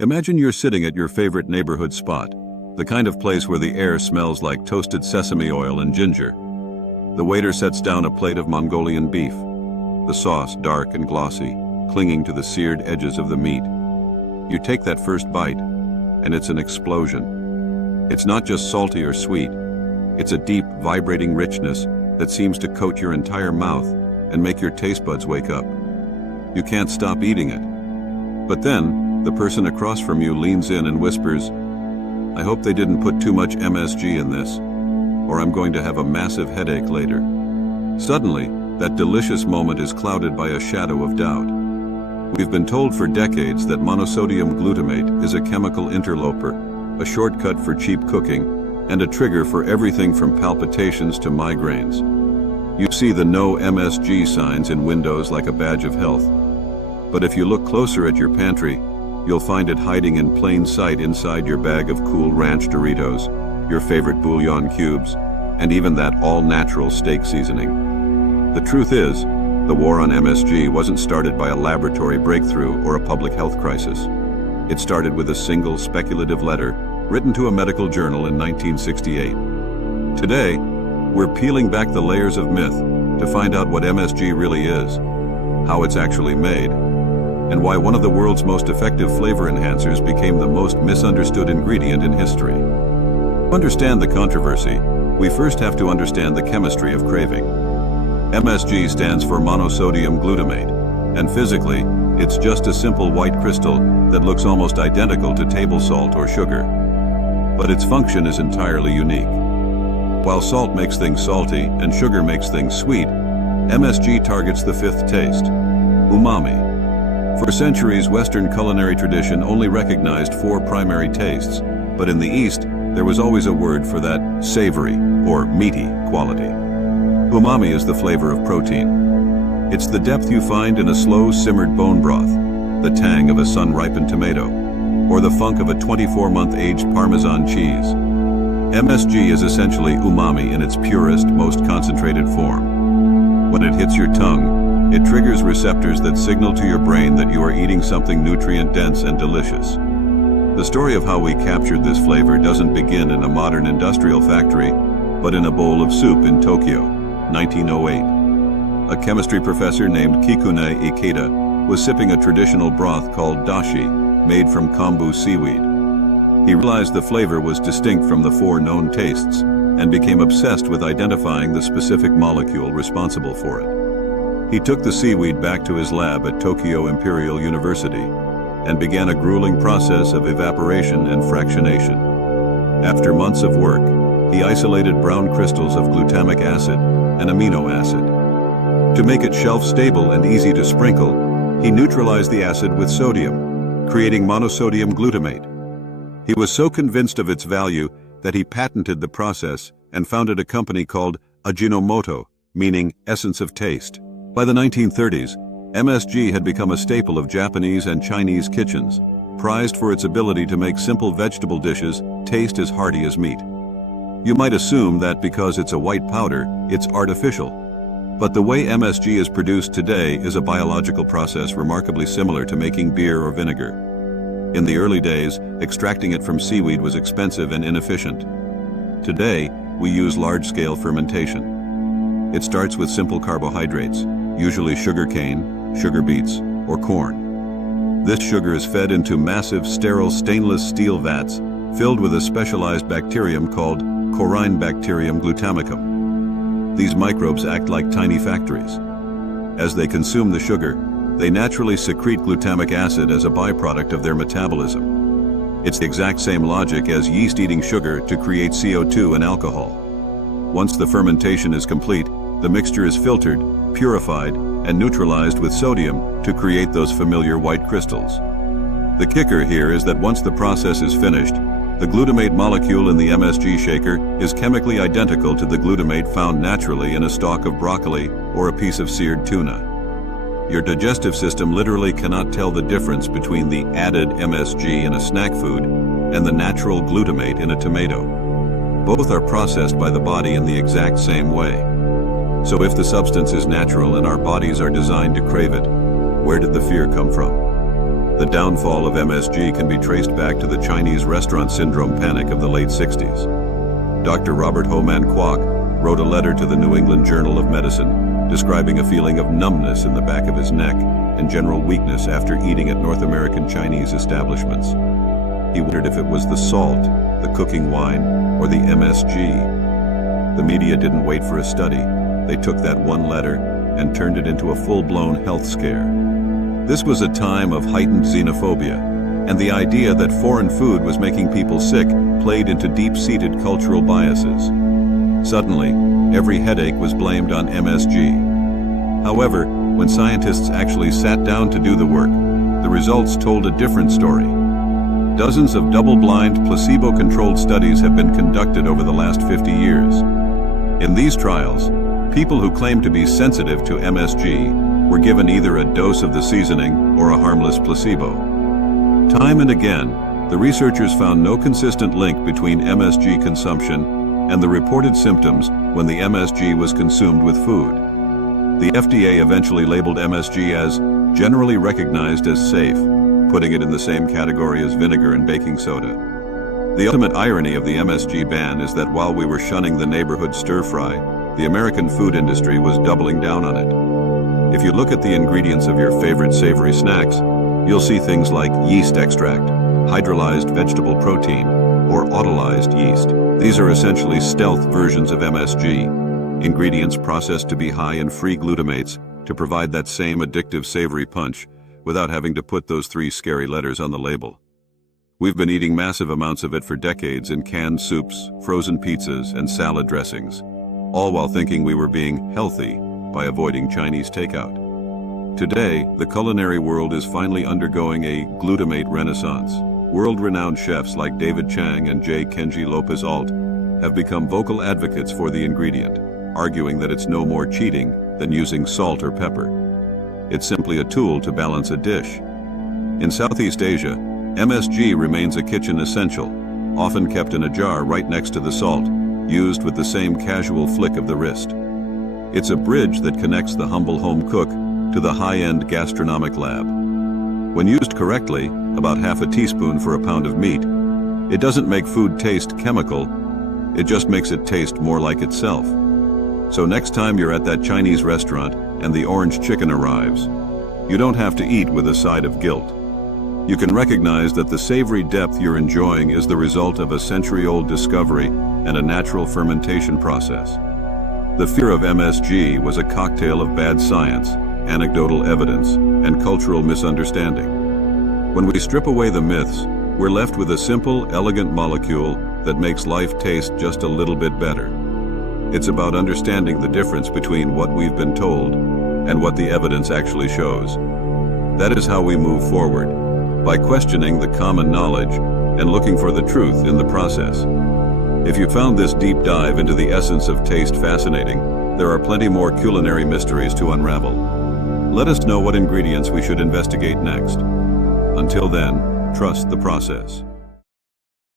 Imagine you're sitting at your favorite neighborhood spot, the kind of place where the air smells like toasted sesame oil and ginger. The waiter sets down a plate of Mongolian beef, the sauce dark and glossy, clinging to the seared edges of the meat. You take that first bite, and it's an explosion. It's not just salty or sweet, it's a deep, vibrating richness that seems to coat your entire mouth and make your taste buds wake up. You can't stop eating it. But then, the person across from you leans in and whispers, "I hope they didn't put too much MSG in this, or I'm going to have a massive headache later." Suddenly, that delicious moment is clouded by a shadow of doubt. We've been told for decades that monosodium glutamate is a chemical interloper, a shortcut for cheap cooking, and a trigger for everything from palpitations to migraines. You see the no MSG signs in windows like a badge of health. But if you look closer at your pantry, you'll find it hiding in plain sight inside your bag of Cool Ranch Doritos, your favorite bouillon cubes, and even that all-natural steak seasoning. The truth is, the war on MSG wasn't started by a laboratory breakthrough or a public health crisis. It started with a single speculative letter written to a medical journal in 1968. Today, we're peeling back the layers of myth to find out what MSG really is, how it's actually made, and why one of the world's most effective flavor enhancers became the most misunderstood ingredient in history. To understand the controversy, we first have to understand the chemistry of craving. MSG stands for monosodium glutamate, and physically, it's just a simple white crystal that looks almost identical to table salt or sugar. But its function is entirely unique. While salt makes things salty and sugar makes things sweet, MSG targets the fifth taste, umami. For centuries, Western culinary tradition only recognized four primary tastes, but in the East, there was always a word for that savory or meaty quality. Umami is the flavor of protein. It's the depth you find in a slow simmered bone broth, the tang of a sun-ripened tomato, or the funk of a 24-month aged Parmesan cheese. MSG is essentially umami in its purest, most concentrated form. When it hits your tongue, it triggers receptors that signal to your brain that you are eating something nutrient-dense and delicious. The story of how we captured this flavor doesn't begin in a modern industrial factory, but in a bowl of soup in Tokyo, 1908. A chemistry professor named Kikune Ikeda was sipping a traditional broth called dashi, made from kombu seaweed. He realized the flavor was distinct from the four known tastes and became obsessed with identifying the specific molecule responsible for it. He took the seaweed back to his lab at Tokyo Imperial University and began a grueling process of evaporation and fractionation. After months of work, he isolated brown crystals of glutamic acid, an amino acid. To make it shelf-stable and easy to sprinkle, he neutralized the acid with sodium, creating monosodium glutamate. He was so convinced of its value that he patented the process and founded a company called Ajinomoto, meaning essence of taste. By the 1930s, MSG had become a staple of Japanese and Chinese kitchens, prized for its ability to make simple vegetable dishes taste as hearty as meat. You might assume that because it's a white powder, it's artificial. But the way MSG is produced today is a biological process remarkably similar to making beer or vinegar. In the early days, extracting it from seaweed was expensive and inefficient. Today, we use large-scale fermentation. It starts with simple carbohydrates, usually sugarcane, sugar beets, or corn. This sugar is fed into massive sterile stainless steel vats filled with a specialized bacterium called Corynebacterium glutamicum. These microbes act like tiny factories. As they consume the sugar, they naturally secrete glutamic acid as a byproduct of their metabolism. It's the exact same logic as yeast eating sugar to create CO2 and alcohol. Once the fermentation is complete, the mixture is filtered, purified, and neutralized with sodium to create those familiar white crystals. The kicker here is that once the process is finished, the glutamate molecule in the MSG shaker is chemically identical to the glutamate found naturally in a stalk of broccoli or a piece of seared tuna. Your digestive system literally cannot tell the difference between the added MSG in a snack food and the natural glutamate in a tomato. Both are processed by the body in the exact same way. So if the substance is natural and our bodies are designed to crave it, where did the fear come from? The downfall of MSG can be traced back to the Chinese restaurant syndrome panic of the late 60s. Dr. Robert Homan Kwok wrote a letter to the New England Journal of Medicine, describing a feeling of numbness in the back of his neck and general weakness after eating at North American Chinese establishments. He wondered if it was the salt, the cooking wine, or the MSG. The media didn't wait for a study. They took that one letter and turned it into a full-blown health scare. This was a time of heightened xenophobia, and the idea that foreign food was making people sick played into deep-seated cultural biases. Suddenly, every headache was blamed on MSG. However, when scientists actually sat down to do the work, the results told a different story. Dozens of double-blind, placebo-controlled studies have been conducted over the last 50 years. In these trials, people who claimed to be sensitive to MSG were given either a dose of the seasoning or a harmless placebo. Time and again, the researchers found no consistent link between MSG consumption and the reported symptoms when the MSG was consumed with food. The FDA eventually labeled MSG as generally recognized as safe, putting it in the same category as vinegar and baking soda. The ultimate irony of the MSG ban is that while we were shunning the neighborhood stir-fry, the American food industry was doubling down on it. If you look at the ingredients of your favorite savory snacks, you'll see things like yeast extract, hydrolyzed vegetable protein, or autolyzed yeast. These are essentially stealth versions of MSG, ingredients processed to be high in free glutamates to provide that same addictive savory punch without having to put those 3 scary letters on the label. We've been eating massive amounts of it for decades in canned soups, frozen pizzas, and salad dressings, all while thinking we were being healthy by avoiding Chinese takeout. Today, the culinary world is finally undergoing a glutamate renaissance. World-renowned chefs like David Chang and J. Kenji Lopez-Alt have become vocal advocates for the ingredient, arguing that it's no more cheating than using salt or pepper. It's simply a tool to balance a dish. In Southeast Asia, MSG remains a kitchen essential, often kept in a jar right next to the salt, used with the same casual flick of the wrist. It's a bridge that connects the humble home cook to the high-end gastronomic lab. When used correctly, about half a teaspoon for a pound of meat, it doesn't make food taste chemical, it just makes it taste more like itself. So next time you're at that Chinese restaurant and the orange chicken arrives, you don't have to eat with a side of guilt. You can recognize that the savory depth you're enjoying is the result of a century-old discovery and a natural fermentation process. The fear of MSG was a cocktail of bad science, anecdotal evidence, and cultural misunderstanding. When we strip away the myths, we're left with a simple, elegant molecule that makes life taste just a little bit better. It's about understanding the difference between what we've been told and what the evidence actually shows. That is how we move forward, by questioning the common knowledge and looking for the truth in the process. If you found this deep dive into the essence of taste fascinating, there are plenty more culinary mysteries to unravel. Let us know what ingredients we should investigate next. Until then, trust the process.